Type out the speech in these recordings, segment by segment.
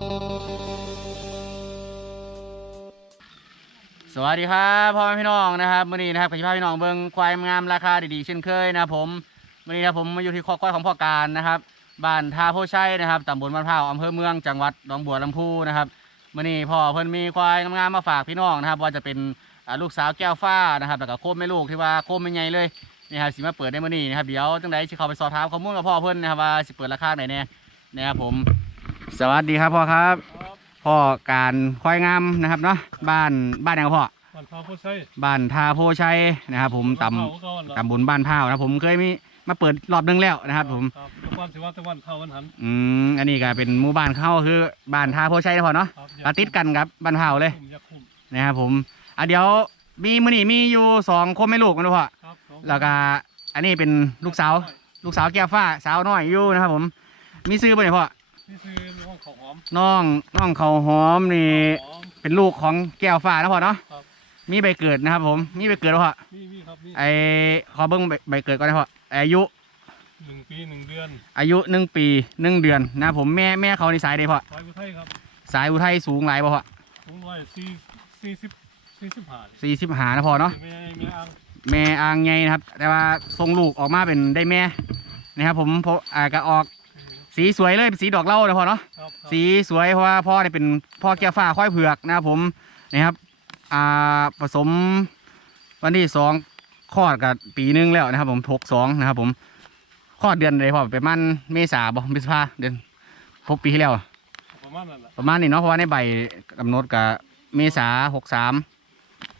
สวัสดีครับพ่อแม่พี่น้องนะครับวันนี้นะครับขอพาพี่น้องเบิ้งควายงามราคาดีๆเช่นเคยนะผมวันนี้นะผมมาอยู่ที่คอกควายของพ่อการนะครับบ้านท่าโพชัยนะครับตำบลบ้านพร้าวอำเภอเมืองจังหวัดหนองบัวลำพูนะครับวันนี้พ่อเพิ่นมีควายงามๆมาฝากพี่น้องนะครับ ว่าจะเป็นลูกสาวแก้วฟ้านะครับแล้วก็โคมแม่ลูกที่ว่าโคมเป็นไงเลยนี่ครับสิมาเปิดในมื้อนี้นะครับเดี๋ยวจังไดสิเขาไปสอบถามข้อมูลกับพ่อเพิ่นนะครับว่าสิเปิดราคาไหนแน่นะครับผม สวัสดีครับพ่อครับครับพ่อการควายงามนะครับเนาะบ้านบ้านยังพ่อมันพาผู้ใช้บ้านทาโพชัยนะครับผมตเผาก่อนำตำบลบ้านพร้าวนะผมเคยมีมาเปิดรอบนึงแล้วนะครับ ผมครับตะวันสิว่าตะวันเข้าวันหันอืมอันนี้ก็เป็นหมู่บ้านเข้าคือบ้านทาโพชัยนะพ่อเนาะครับก็ติดกันครับบ้านพร้าวเลยคุมอยาคุมนะครับผมอะเดี๋ยวมีมือนี่มีอยู่สองคนแม่ลูกนะพ่อครับสองแล้วก็อันนี้เป็นลูกสาว ลูกสาวแก้วฟ้าสาวน้อยอยู่นะครับผม มีซื้อป่ะเนี่ยพ่อนี่คือมีห้องข้าวหอ มน้องน้องเขาวหอมนี่ หอม เป็นลูกของแก้วฟ้านะพ่อเนาะครับ มีใบเกิดนะครับ ผมมีใบเกิดแล้วพ่อมีมีครับมีไอขอเบิ้งใบใบเกิดก่อนนะพ่ออายุหนึ่งปีหนึ่งเดือนอายุหนึ่งปีหนึ่งเดือนนะครับผมแม่แม่เขาในสายใดพ่อไว้ผู้ไทยครับสายอุทัยสูงหลายบ่พ่อสูงร้อยสี่สี่สิบสี่สิบห้าสี่สิบหานะพ่อเนาะแม่แม่อ่างแม่อ่างไงนะครับ แต่ว่าทรงลูกออกมาเป็นได้แม่นะครับผมพออ่าก็ออก สีสวยเลยเป็นสีดอกเหล้านะพ่อเนาะครับครับสีสวยเพราะว่าพ่อเนี่ยเป็นพ่อแก้วฟ้าค่อยเผือกนะครับผมนะครับอ่าผสมวันที่สองคลอดกับปีหนึงแล้วนะครับ ผมทกสองนะครับ ผมคลอดเดือนใดพ่อประมาณเมษาบ่พฤษภาเดือนพบปีที่แล้ว ประมาณนั้นแหละประมาณนี้เนาะเพราะว่าในใบกำหนดกับเมษาหกสาม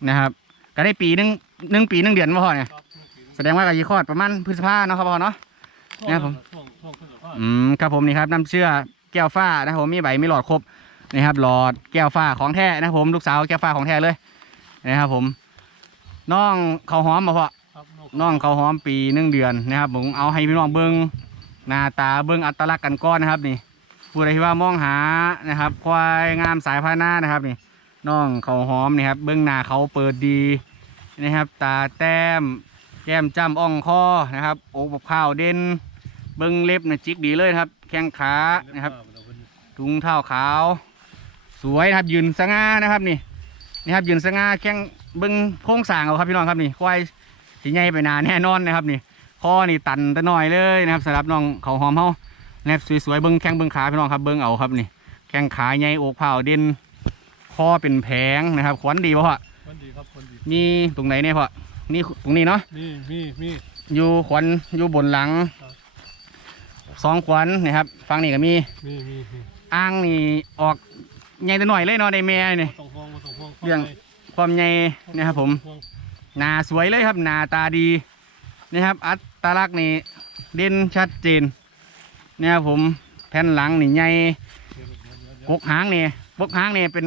นะครับ ก็ได้ปีหนึ่งหนึ่งปีหนึ่งเดือนมาพอเนี่ยครับหนึ่งปีหนึ่งแสดงว่าก็ยีคลอดประมาณพฤษภาเนาะครับพ่อเนาะ เนี่ยผมช่วงช่วงพฤษภา อืมครับผมนี่ครับน้ำเชื่อแก้วฟ้านะครับผมมีใบมีหลอดครบนะครับหลอดแก้วฟ้าของแท้นะครับผมลูกสาวแก้วฟ้าของแท้เลยนะครับผมน้องเขาวหอมมาพ่อครับน้องเขาวหอมปีหนึ่งเดือนนะครับผมเอาให้พี่น้องเบิ้งหน้าตาเบิ้งอัตลักษณ์กันก้อนนะครับนี่ผู้ใดที่ว่ามองหานะครับควายงามสายพาหน้านะครับนี่น้องเขาหอมนี่ครับเบื้องหน้าเขาเปิดดีนะครับ ตาแต้ม แก้มจ้ำอ่องคอนะครับอกบกข้าวเด่น เบิ้งเล็บนะจิกดีเลยนะครับ แข้งขานะครับถุงเท้าขาว สวยนะครับ ยืนสง่านะครับนี่นี่ครับยืนสง่าแข้งเบิ้งโค้งสร้างเอาครับพี่น้องครับนี่ควายสีใหญ่ไปหนาแน่นอนนะครับนี่คอนี่ตันแตะน้อยเลยนะครับสำหรับน้องเขาหอมเฮานะครับสวยๆเบิ้งแข้งเบิ้งขาพี่น้องครับเบิ้งเอาครับนี่แข้งขาใหญ่อกเผาเด่นคอเป็นแผงนะครับขวัญดีป่ะพ่อคนดีครับคนดีมีตรงไหนเนี่ยพ่อนี่ตรงนี้เนาะมีมีมีอยู่ขวัญอยู่บนหลังครับ สองขวัญนะครับฟังนี่ก็มีมีมีมีอ่างนี่ออกใหญ่ตัวหน่อยเลยเนาะในแม่นี่ต้องห่วงบ่ต้องห่วงเรื่องความใหญ่นะครับผมห่วงหนาสวยเลยครับหนาตาดีนะครับ อัตลักษณ์นี่เด่นชัดเจนนะครับผมแผ่นหลังนี่ใหญ่เดี๋ยวเดี๋ยวเดี๋ยวเดี๋ยวกกหางนี่บกหางนี่เป็น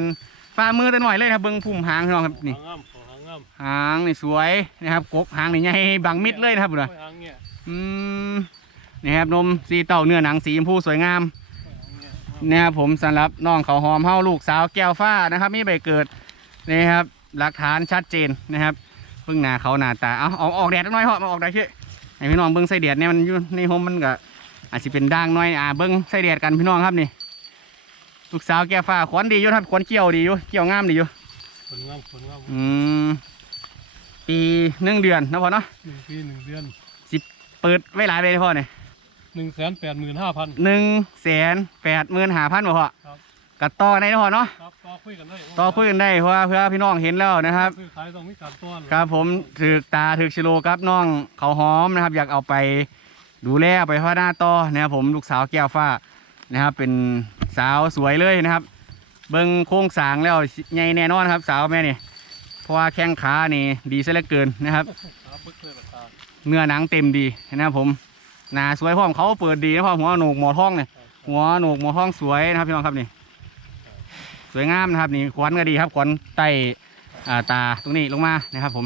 ฝ่ามือตัวหน่อยเลยนะครับเบิ้งพุ่มหางพี่น้องครับนี่หางงามขอหางงามหางนี่สวยนะครับกกหางนี่ใหญ่บังมิดเลยนะครับบุญห้อยหางเงี้ยอืม นี่ครับนมสีเต่าเนื้อหนังสีชมพูสวยงามห้อยหางเงี้ยนะครับผมสำหรับน้องเขาวหอมเฮาลูกสาวแก้วฟ้านะครับมีใบเกิดนี่ครับหลักฐานชัดเจนนะครับเบื้องหน้าเขาหน้าตาเอาเอาออกแดดจักหน้อยเหาะมาออกได้ช่ให้พี่น้องเบิ้งใส่แดดเนี่ยมันอยู่ในโฮมมันก็อาจจะเป็นด่างหน้อยอ่าเบิ้งใส่แดดกันพี่น้องครับนี่ลูกสาวแก้วฟ้าขวัญดีอยู่ครับขวัญเกี่ยวดีอยู่เกี่ยวงามดีอยู่คนงามคนงามอืมปีหนึ่งเดือนนะพ่อเนาะหนึ่งปีหนึ่งเดือนเปิดไว้หลายเลยพ่อเนี่ย หนึ่งแสนแปดหมื่นห้าพัน หนึ่งแสนแปดหมื่นห้าพันบ่พ่อครับ กัดต่อในนะพ่อเนาะครับต่อคุยกันได้ต่อคุยกันได้เพราะว่าเพื่อพี่น้องเห็นแล้วนะครับ ซื้อขายต้องมีการต้อนครับผมถือตาถือชิโลครับน้องเขาวหอมนะครับ อยากเอาไปดูแลเอาไปพัฒนาต่อนะครับผมลูกสาวแก้วฟ้านะครับ เป็นสาวสวยเลยนะครับ เบิ้งโค้งสร้างแล้วใหญ่แน่นอนครับ สาวแม่นี่เพราะว่าแข้งขานี่ดีซะเหลือเกินนะครับ ครับปึ๊กเลยราคา เนื้อหนังเต็มดีนะครับผม หนาสวยพร้อมเขาเปิดดีนะพ่อหัวโหนกหมอท้องเนี่ยหัวโหนกหมอท้องสวยนะครับพี่น้องครับนี่ สวยงามนะครับนี่ขวัญก็ดีครับขวัญไต่อ่าตาตรงนี้ลงมานะครับ ผม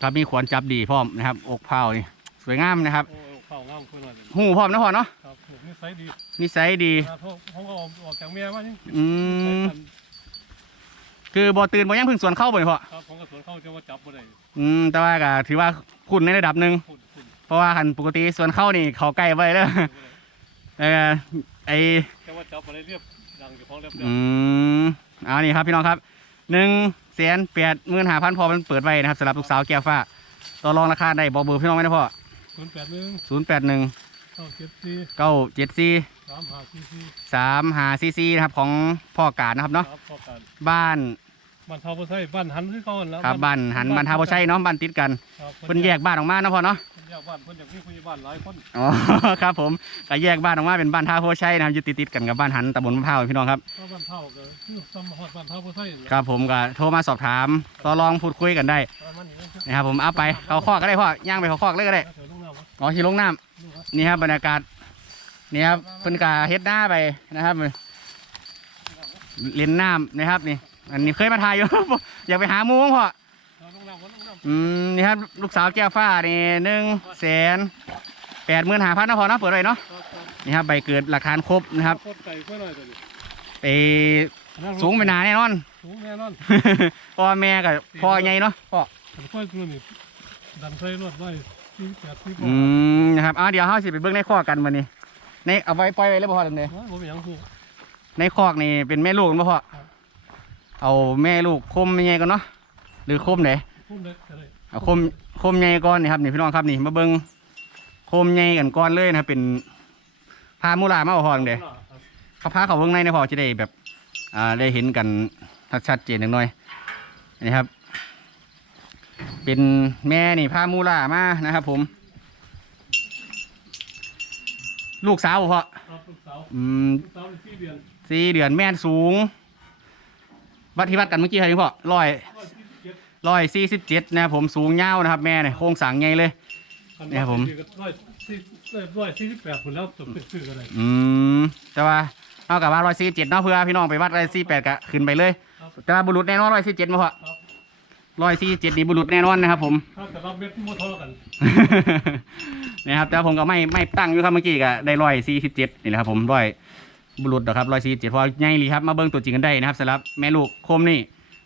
ครับมีขวัญจับดีพร้อมนะครับ อกเผานี่สวยงามนะครับโอ้เข้างามคุยหน่อยหูพร้อมนะพ่อเนาะครับนี่ไซส์ดีนิสัยดีนะพวกผมก็ออกจากเมียมานี่อืมคือบ่ตื่นบ่ยังเพึ่งสวนเข้าบ่อยพ่อครับผมก็สวนเข้าจะว่าจับบ่ได้อืมแต่ว่าก็ถือว่าคุณในระดับหนึ่งฝุ่นฝุ่นเพ ราะว่าคันปกติสวนเข้านี่เขาใกล้ไว้แล้วเออไอจะว่าจับบ่ได้เรียบดังเจ้าของเรียบอืมเอานี่ครับพี่น้องครับหนึ่งแสนแปดหมื่นห้าพันพอมันเปิดไว้นะครับสำหรับลูกสาวแก้วฟ้าต่อรองราคาได้บอกเบอร์พี่น้องไหมนะพ่อศูนย์แปดหนึ่งศูนย์แปดหนึ่งเก้าเจ็ดสี่เก้าเจ็ดสี่สามห้าสี่สี่สามหาซีซีนะครับของพ่อกาดนะครับเนาะครับพอกันบ้านบ้านเท่าบ่ใช่บ้านหันคือเก่าหั่นแล้วครับบ้านหันบ้านท่าโพชัยเนาะบ้านติดกันครับเพิ่นแยกบ้านออกมาเนาะพ่อเนาะเพิ่นแยกบ้านเพิ่นอยากมีผู้ใหญ่บ้านหลายคนอ๋อครับผมก็แยกบ้านออกมาเป็นบ้านท่าโพชัยนะครับอยู่ติดๆกันกับบ้านหันตำบลมะพร้าวพี่น้องครับเพราะบ้านเท่าก็คือสมฮอดบ้านเท่าบ่ใช่นั่นแหละครับผมก็โทรมาสอบถามต่อรองพูดคุยกันได้ประมาณนี้นะครับนะครับผมเอาไปเขาคอกก็ได้พ่อย่างไปเขาคอกเลยก็ได้เดี๋ยวลงน้ำครับอ๋อที่ลงน้ำดูครับนี่ครับบรรยากาศนี่ครับเพิ่นกาเฮ็ดหน้าไปนะครับเล่นน้ำนะครับนี่อันนี้เคยมาถ่ายอยู่ อยากไปหาหมูมั้งพ่อเอาลงน้ำก่อนลงน้ำ อืมนี่ครับลูกสาวแก้วฟ้านี่หนึ่งแสนแปดหมื่นห้าพันนะพ่อเนาะเปิดไว้เนาะครับครับนี่ครับใบเกิดหลักฐานครบนะครับโคตรไก่เพื่อนหน่อยตัวนี้ไปสูงไปหนาแน่นอน สูงแน่นอนพ่อแม่กับพ่อใหญ่เนาะพ่อแต่ค่อยตัวนี้ดันใส่รถไว้ที่แปดที่อืมนะครับอ่าเดี๋ยวเฮาสิไปเบิ่งในคอกกันวันนี้ในเอาไว้ปล่อยไว้เลยบ่พ่อเดี๋ยวนี้ผมเป็นหยังคู่ในคอกนี่เป็นแม่ลูกมั้งพ่อ ครับ เอาแม่ลูกคมยังไงกันเนาะ หรือคมไหนพุ่ มเล็กก็ได้เอาคมคมใหญ่ก่อนนี่ครับนี่พี่น้องครับนี่มาเบิ้งคมใหญ่กันก่อนเลยนะครับเป็นพามูลามาเอาพอจังเด้ครับเขาพาเขาเบิ้งในนะพอจะได้แบบอ่าได้เห็นกันชัดๆเจนหน่อยนี่ครับ เป็นแม่นี่พามูลามานะครับ ผม ลูกสาวบ่พ่อครับลูกสาวอืมลูกสาวเป็นสี่เดือนสี่เดือนแม่นสูง วัดที่วัดกันเมื่อกี้ครับนี่พ่อร้อย ร้อยสี่สิบเจ็ด ร้อยสี่สิบเจ็ดนะครับผมสูงยาวนะครับแม่เนี่ยโครงสร้างใหญ่เลยอัเนี่ยผม ร้อยสี่ร้อยสี่สิบแปดคนแล้วจบเป็นชื่ออะไรอืมแต่ว่าเอากับว่าร้อยสี่เจ็ดเนาะเพื่อพี่น้องไปวัดร้อยสี่แปดกะขึ้นไปเลยครับแต่ว่าบุรุษแน่นอนร้อยสี่เจ็ดมาพอครับร้อยสี่เจ็ดนี่บุรุษแน่นอนนะครับผม ถ้าแต่รับเม็ดที่โมทอกันนะครับแต่ผมก็ไม่ไม่ตั้งอยู่ครับเมื่อกี้ก็ได้ร้อยสี่สิบเจ็ดนี่แหละครับผมร้อยบุรุษนะครับร้อยสี่เจ็ดพอใหญ่เลยครับมาเบิ้งตัวจริงกันได้นะครับสำหรับแม่ลูกโคมนี่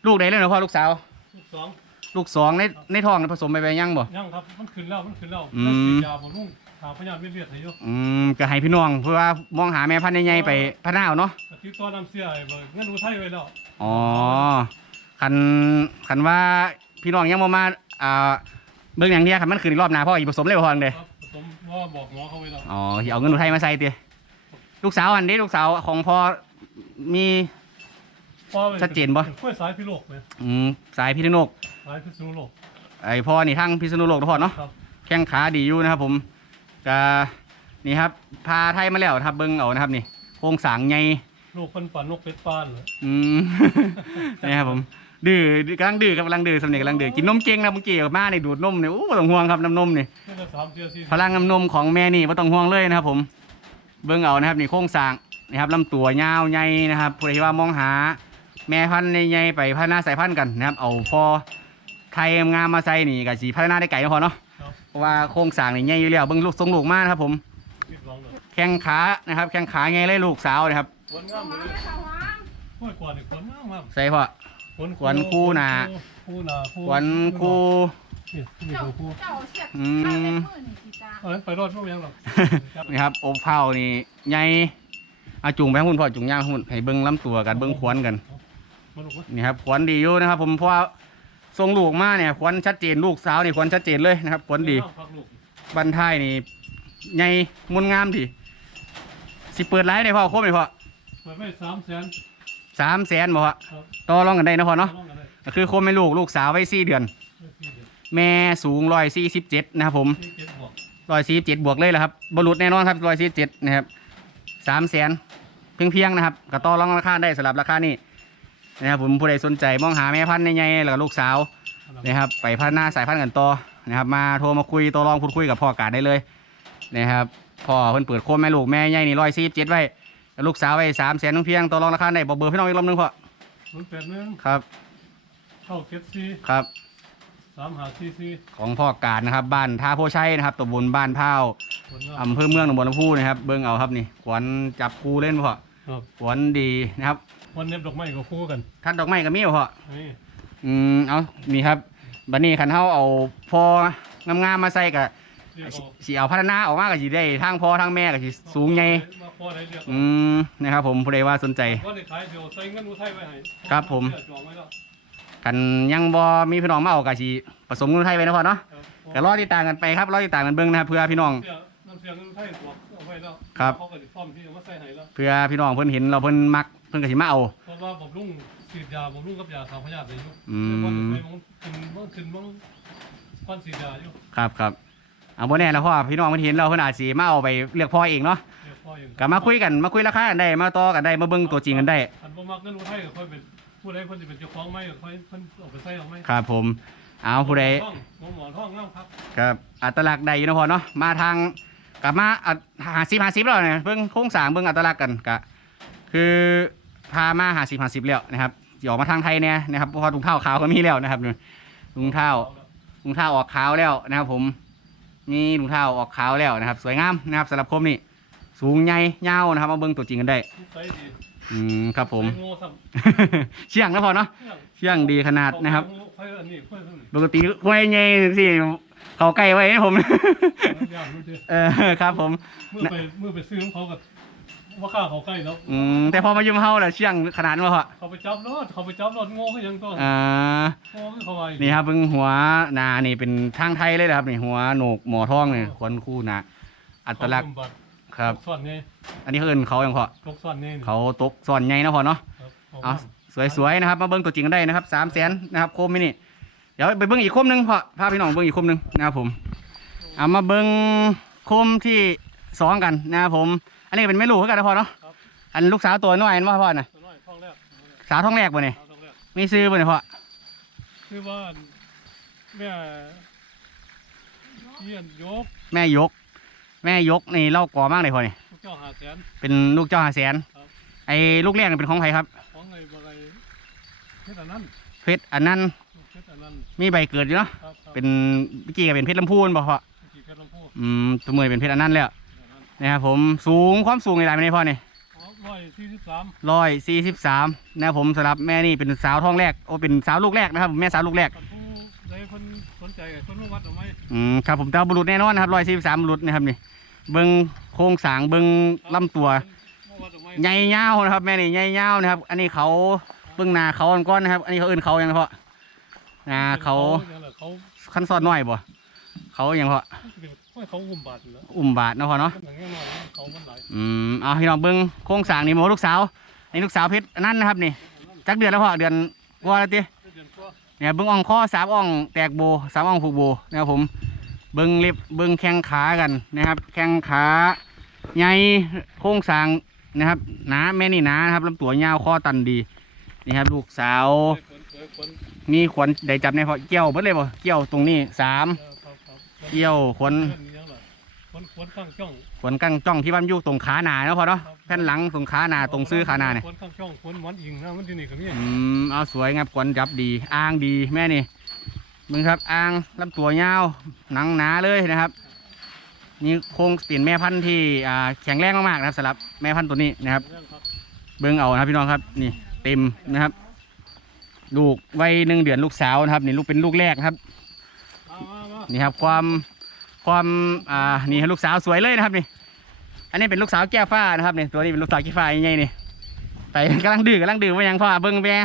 ลูกใดเลยนะพ่อลูกสาว ลูกสองลูกสองในในท้องผสมไปไปยังบ่ ยังครับ มันขึ้นแล้ว มันขึ้นแล้วอืมมันติดยาบำรุงหาพยานไม่เลือดให้อยกอืมก็ให้พี่น้องเพื่อว่ามองหาแม่พันธุ์ใหญ่ๆไปพัฒนาเอาเนาะอาทิตย์ต่อน้ำเสียไอ้เบิกเงินอุทัยไว้แล้วอ๋อคันคันว่าพี่น้องยังบ่มาอ่าเบิ่งอย่างเดียวคันมันคืนอีกรอบหน้าพ่ออีกผสมเลยบ่พ่อจังเด้ ครับผมว่าบอกหมอเขาไว้แล้วอ๋อสิเอาเงินอุทัยมาใส่ติลูกสาวอันนี้ลูกสาวของพ่อมี พ่อไว้ชัดเจนบ่ป็กล้วยสายพิโลกไหมอืมสายพิษณุโลกสายพิษณุโลก ไอพ่อนี่ทั้งพิษณุโลกนะพ่อเนาะครับ แข้งขาดีอยู่นะครับผมก็นี่ครับพาไทยมาแล้วนะครับเบิ่งเอานะครับนี่โครงสร้างใหญ่ลูกเป็นป่านนกเป็ดปานเลยอืม นี่ครับผม ดื้อกำลังดื้อกำลังดื้อสำเนียงกำลังดื้อกินนมเก่งนะเมื่อกี้กับมาในดูดนมเนี่ยโอ้บ่ต้องห่วงครับน้ำนมนี่นี่ก็สามเสียสี่พลังน้ำนมของแม่นี่บ่ต้องห่วงเลยนะครับผม เบิ่งเอานะครับนี่โครงสร้างนะครับลำตัวยาวใหญ่นะครับผู้ใดที่ว่ามองหา แม่พันธุ์ใหญ่ๆไปพัฒนาสายพันธุ์กันนะครับเอาพอไทยงามมาใส่นี่ก็สิพัฒนาได้ไกลนะพอเนาะครับเพราะว่าโครงสร้างนี่ใหญ่อยู่แล้วเบิ่งลูกทรงลูกมานะครับผมคิดลองเลยแข้งขานะครับแข้งขาไงเลยลูกสาวนะครับขนงามเลยกล้วยกว่านี่ขนงามงามใส่พ่อขนขวัญคู่หนาคู่หนาคู่ขวัญคูนี่นี่เจ้าตัวคู่เจ้าเสียบอืข้าวในมมือนี่สิจ้าเอ้ยไปรอดไม่ยังหรอกนี่ครับอบเผานี่ใหญ่เอาจุงไปให้หุ่นพ่อจุงย่างให้หุ่นให้เบิ้งลำตัวกันเบิ้งขวนกันมาลูกวะ นี่ครับขวนดีอยู่นะครับ ผมเพราะว่าทรงลูกมาเนี่ยขวนชัดเจนลูกสาวนี่ขวนชัดเจนเลยนะครับขวนดีพักลูกบันท้ายนี่ใหญ่มุนงามทีสิเปิดไลฟ์ได้พ่อครบเลยพ่อเปิดไม่สามแสนสามแสนบ่พ่อครับต่อรองกันได้นะพ่อเนาะลองกันเลยก็คือคมไม่ลูกลูกสาวไว้สี่เดือนไม่สี่เดือน แม่สูงร้อยสี่สิบเจ็ดนะครับผมสี่เจ็ดบวกร้อยสี่เจ็ดบวกเลยแหละครับบรุษแน่นอนครับร้อยสี่เจ็ดนะครับสามแสนเพียงเพียงๆนะครับก็ต่อรองราคาได้สำหรับราคานี้ นะครับผมผู้ใดสนใจมองหาแม่พันธุ์ใหญ่ๆแล้วก็ลูกสาวนะครับไปพัฒนาสายพันธุ์กันต่อนะครับมาโทรมาคุยต่อรองพูดคุยกับพ่อกาดได้เลยนะครับพ่อเพิ่นเปิดโคมแม่ลูกแม่ใหญ่นี่ร้อยสี่เจ็ดไว้แล้วลูกสาวไว้สามแสนเพียงๆต่อรองราคาได้บอกเบอร์พี่น้องอีกรอบนึงพ่อศูนย์แปดหนึ่งครับเข้าเจ็ดสี่ครับสามหาสี่สี่ของพ่อกาดนะครับบ้านท่าโพชัยนะครับตำบลบ้านเผาผลงามอำเภอเมืองตำบลลำพูนะครับเบิ้งเอาครับนี่ขวัญจับคูเล่นพ่อครับขวัญดีนะครับ วันเน็บดอกไม้ก็คู่กันคันดอกไม้ก็มีบ่พ่อนี่อืมเอานี่ครับบัดนี้คันเฮาเอาพองามๆมาใส่กับเรียกเอาสิเอาพัฒนาออกมาก็สิได้ทางพ่อทางแม่ก็สิสูงใหญ่มาพอได้เรียกอืมนะครับผมผู้ใดว่าสนใจ ว่าได้ขายเดี๋ยวใส่เงินอุทัยไว้ให้ครับผมเสื้อจองไว้แล้วกันยังบ่มีพี่น้องมาเอากะสิผสมเงินไทยไว้นะพ่อเนาะครับก็รอติดตามกันไปครับรอติดตามกันเบิ่งนะครับเพื่อพี่น้อง เสื้อน้ำเสื้อเงินอุทัยตัวเอาไว้แล้วครับ เขาก็สิพร้อมที่จะมาใส่ให้แล้ว เพื่อพี่น้องเพิ่นเห็นเราเพิ่นมักเพิ่นก็สิมาเอา เพราะว่าบำรุงฉีดยาบำรุงกับยาสาวพยาธิได้อยู่อืมแต่ว่าจะใส่มันขึ้นมันขึ้นมันควันฉีดยาอยู่ครับครับเอาบ่แน่แล้วพ่อพี่น้องเพิ่นเห็นเราเพิ่นอาจสิมาเอาไปเลือกพ่อเองเนาะเดี๋ยวพ่อเองก็มาคุยกันมาคุยราคากันได้มาต่อกันได้มาเบิ่งตัวจริงกันได้ อันบ่มักเงินอุทัยก็ค่อยเป็นผู้ใดเพิ่นสิเป็นเจ้าของไหมก็ค่อยเพิ่นเอาไปใส่เอาไหมครับผมเอาผู้ใดท่องหมอหมอนท่องงามครับครับอัตลักษณ์ใดอยู่เนาะพ่อเนาะมาทางกลับมาอัดหาสิบหาสิบแล้วเนี่ยเบิ่งโครงสร้างเบิ่งอัตลักษณ์กันกะคือ พามาหาสิบหาสิบแล้วนะครับสิออกมาทางไทยเนี่ยนะครับเพราะว่าถุงเท้าขาวก็มีแล้วนะครับเนี่ยถุงเท้าถุงเท้าออกขาวแล้วนะครับผมมีถุงเท้าออกขาวแล้วนะครับ สวยงามนะครับสำหรับคมนี่สูงใหญ่ยาวนะครับมาเบิ่งตัวจริงกันได้นิสัยดีอืมครับผมใส่โง่ซ้ำเชี่ยงนะพ่อเนาะเชี่ยงดีขนาดนะครับค่อยอันนี้ค่อยอันนี้ปกติไว้ใหญ่สิเขาใกล้ไว้ให้ผมยากรู้ดิเออครับผมเมื่อไปเมื่อไปซื้อของเขากับ ว่าข้าเขาใกล้แล้วอืมแต่พอมายุ่มเฮาแล้วเชี่ยงขนาดว่าพอเขาไปจับรถเขาไปจับรถโง่ก็ยังตัวอ่าโง่ก็เขาไว้นี่ครับเพิ่งหัวหนานี่เป็นทางไทยเลยนะครับนี่หัวโหนกหมอทองนี่ควนคู่หนะอัตลักษณ์บัตรครับส่วนนี้อันนี้เขาเอิ้นเขาอย่างพอตกส่วนนี้เขาตกส่วนใหญ่นะพอเนาะครับเอาสวยๆนะครับมาเบิ้งตัวจริงกันได้นะครับสามแสนนะครับโคมมินี่เดี๋ยวไปเบิ้งอีกโคมหนึงพอพาพี่น้องเบิ้งอีกโคมหนึงนะครับผมเอามาเบิ้งโคมที่สองกันนะครับผม อันนี้เป็นแม่ลูกเหมือนกันนะพอเนาะอันลูกสาวตัวน้อยนะพ่อน่ะตัวน้อยท้องแรกสาวท้องแรกป่ะเนี่ยท้องแรกมีซื้อป่ะเนี่ยพ่อคือว่าแม่เยี่ยนยกแม่ยก แม่ยกนี่เล่าก่อมากเลยพ่อนี่พวกเจ้าหาแสน เป็นลูกเจ้าหาแสนครับ ไอ้ลูกแรกนี่เป็นของใครครับของไอ้บอะไรเพชรอันนั้นเพชรอันนั้นเพชรอันนั้นมีใบเกิดอยู่เนาะครับครับเป็นเมื่อกี้ก็เป็นเพชรลำพูนบ่พ่อ กี่เพชรลำพูอืมตัวมือเป็นเพชรอันนั้นแล้วอั นนั้นนะครับผมสูงความสูงในไรไม่ได้พ่อนี่อ๋อร้อยสี่สิบสามร้อยสี่สิบสามนะครับผมสำหรับแม่นี่เป็นสาวท้องแรกโอ้เป็นสาวลูกแรกนะครับแม่สาวลูกแรกคนผู้ใดคนสนใจกับคนรู้วัดเอาไหมอืมครับผมเจ้าบุรุษแน่นอนนะครับร้อยสี่สิบสามบุรุษนะครับนี่เบิ้งโครงสร้างเบิ้งลำตัวรู้วัดเอาไหมใหญ่ยาวนะครับ แม่นี่ใหญ่ยาวนะครับ อันนี้เขาเบิ้งหนาเขาก้อนนะครับ อันนี้เขาเอื่นเขาอย่างเพาะหนาเขาเนี่ยแหละเขาขั้นซอดน้อยบ่ เขาอย่างเพาะเป็นค่อยเขาหุ่มบาทแล้วอุ่มบาทเนาะพ่อเนาะอย่างเงี้ยหน่อยเขามันหลายอืมเอาพี่น้องเบิ้งโครงสร้างนี่หมอลูกสาวนี่ลูกสาวเพชรอันนั้นนะครับนี่จักเดือนแล้วพ่อเดือนกว่าแล้วติเดือนกว่าเนี่ยเบิ้งอ่องข้อสามอ่องแตกโบสามอ่องผูกโบนะครับผมเบิ้งเล็บเบิ้งแข้งขากันนะครับแข้งขาใหญ่โครงสร้างนะครับหนาแม่นี่หนานะครับลำตัวยาวคอตันดีนี่ครับลูกสาวสวยสวยคนมีขวัญได้จับในพอเกี่ยวเบิดเลยบ่เกี่ยวตรงนี้สามเออครับครับ เกี่ยวขวัญเพื่อนยังล่ะคนคนข้างจ้องขวัญกั้งจ้องที่บ้านอยู่ตรงขาหนาเนาะพอเนาะครับแผ่นหลังตรงขาหนาตรงซื้อขาหนาเนี่ยคนข้างจ้องคนหมอนอิงนะมันที่นี่ก็มีอืมเอาสวยงามขวัญจับดีอ้างดีแม่นี่มึงครับอ้างลำตัวยาวหนังหนาเลยนะครับนี่โครงเปลี่ยนแม่พันธุ์ที่อ่าแข็งแรงมากๆนะครับสำหรับแม่พันธุ์ตัวนี้นะครับเรื่องครับเบิ้งเอานะครับพี่น้องครับนี่เต็มนะครับ ลูกวัยหนึ่งเดือนลูกสาวนะครับนี่ลูกเป็นลูกแรกนะครับมามามา นี่ครับความความอ่านี่ครับลูกสาวสวยเลยนะครับนี่ อันนี้เป็นลูกสาวแก้วฟ้านะครับนี่ตัวนี้เป็นลูกสาวแก้วฟ้าใหญ่ๆนี่ไปกำลังดื้อกำลังดื้อว่ายังพ่อเบิ้งแม่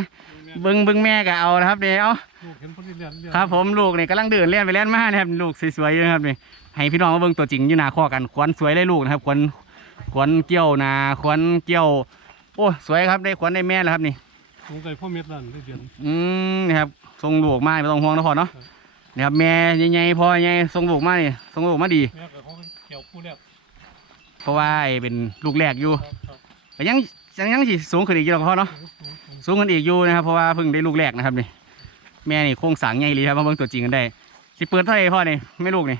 เบิ้งเบิ้งแม่ก็เอานะครับเดี๋ยวลูกเห็นคนที่เรียนเรียนครับผมลูกนี่กำลังดื้อเล่นไปเล่นมานะครับลูกสวยๆอยู่นะครับนี่ให้พี่น้องมาเบิ้งตัวจริงอยู่หน้าข้อกันขวัญสวยเลยลูกนะครับขวัญขวัญเกี่ยวหนาขวัญเกี่ยวโอ้สวยครับได้ขวัญได้แม่แล้วครับนี่สงสัยพ่อเม็ดนั่นได้เรียนอืมนี่ครับทรงลูกมาไม่ต้องห่วงนะพ่อเนาะ ครับนี่ครับแม่ใหญ่ๆพ่อใหญ่ทรงลูกมานี่ทรงลูกมาดี แม่กับเขาเกี่ยวคู่แรกเพราะว่าไอ้เป็นลูกแรกอยู่ครับครับแต่ยังยังยังสิสูงขึ้นอีกอยู่หรอกพ่อเนาะสูงสูงสูงขึ้นอีกอยู่นะครับเพราะว่าเพิ่งได้ลูกแรกนะครับนี่แม่นี่โครงสร้างใหญ่เลยครับมาเบิ่งตัวจริงกันได้สิเปิดเท่าไหร่พ่อนี่ไม่ลูกนี่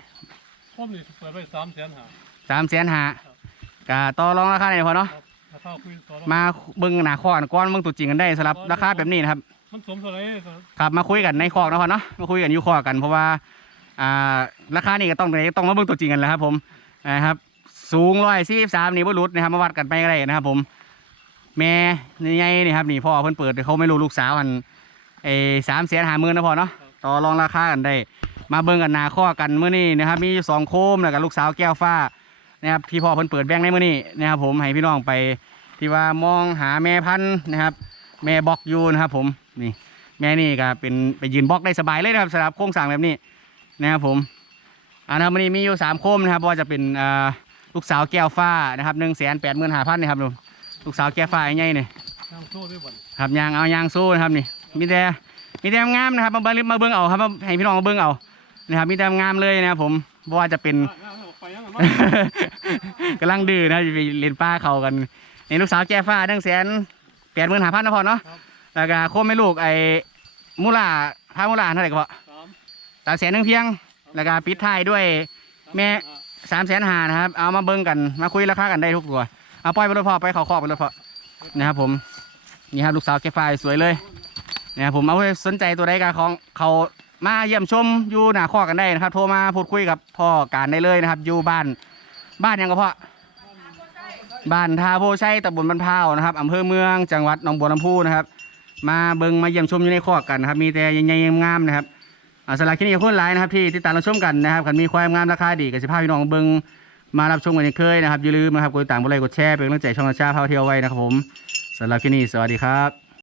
พ่อนี่เปิดไว้สามแสนหาสามแสนห้ากะต่อรองราคาได้พ่อเนาะครับราคาคุยต่อรอง มาเบิ่งหน้าคอกก้อนเบิ่งตัวจริงกันได้สำหรับราคาแบบนี้นะครับ มันสมเท่าไหร่ก็ครับมาคุยกันในคอกนะพ่อเนาะมาคุยกันอยู่คอกกันเพราะว่าอ่าราคานี่ก็ต้องต้องมาเบิ่งตัวจริงกันแหล้วครับ ผมนะครับ สูงร้อยสี่สามนี่บ่หลุดนะครับมาวัดกันไปก็ได้นะครับ ผม แม่นี่ไงนี่ครับนี่พ่อเพิ่นเปิดเขาไม่รู้ลูกสาวมันเอสามแสนหาหมื่นนะพ่อเนาะต่อรองราคากันได้ มาเบิ่งกันหนาข้อกันเมื่อนี้นะครับ มีอยู่สองโคมแล้วกับลูกสาวแก้วฟ้านะครับที่พ่อเพิ่นเปิดแบงค์ในมื้อนี้นะครับ ผมให้พี่น้องไปที่ว่ามองหาแม่พันธุ์นะครับ แม่บล็อกอยู่นะครับผม นี่แม่นี่ก็เป็นไปยืนบล็อกได้สบายเลยนะครับสำหรับโครงสร้างแบบนี้นะครับผมอันนั้นวันนี้มีอยู่สามโคมนะครับว่าจะเป็นลูกสาวแก้วฟ้านะครับหนึ่งแสนแปดหมื่นห้าพันนะครับลูกลูกสาวแก้วฟ้าใหญ่นี่ทางโซ่ด้วยบ่นครับยางเอายางสู้นะครับนี่มีแต่มีแต่งามนะครับมาเบิ้งมาเบิ้งเอาครับมาให้พี่น้องมาเบิ้งเอานะครับมีแต่งามเลยนะครับผมเพราะว่าจะเป็นอะเอาออกำลังดื้อนะจะไปเล่นป้าเขากันในลูกสาวแก้ฟ้าหนึ่งแสนแปดหมื่นห้าพันนะพ่อเนาะ แล้วก็โคมไม่ลูกไอ้มูล่าพามูล่าเท่าไหร่ก็พอสามสามแสนหนึ่งเพียง แล้วก็ปิดท้ายด้วยแม่สามแสนหานะครับ เอามาเบิ้งกัน มาคุยราคากันได้ทุกตัว เอาปล่อยไปรถพอไปเขาคอกไปรถพอนะครับผม นี่ครับลูกสาวแกไฟสวยเลยนะครับผมเอาไว้สนใจตัวใดกันของเขามาเยี่ยมชมอยู่หน้าคอกกันได้นะครับ โทรมาพูดคุยกับพ่อการได้เลยนะครับ อยู่บ้าน บ้านหยังก็พ่อบ้านทาโพชัยตำบลบรรพาวนะครับอำเภอเมืองจังหวัดหนองบัวลำพูนะครับ มาเบิงมาเยี่ยมชมอยู่ในคอกกันนะครับมีแต่ใหญ่ๆงามๆนะครับอาสลากที่นี่คุณหลายนะครับที่ติดตามรับชมกันนะครับขันมีความงามราคาดีกับสิภาพพี่น้องเบิงมารับชมกันอย่างเคยนะครับอย่าลืมนะครับกดติดตามกดไลค์กดแชร์เป็นกำลังใจช่องอาชาพาเที่ยวไว้นะครับผมสำหรับที่นี่สวัสดีครับ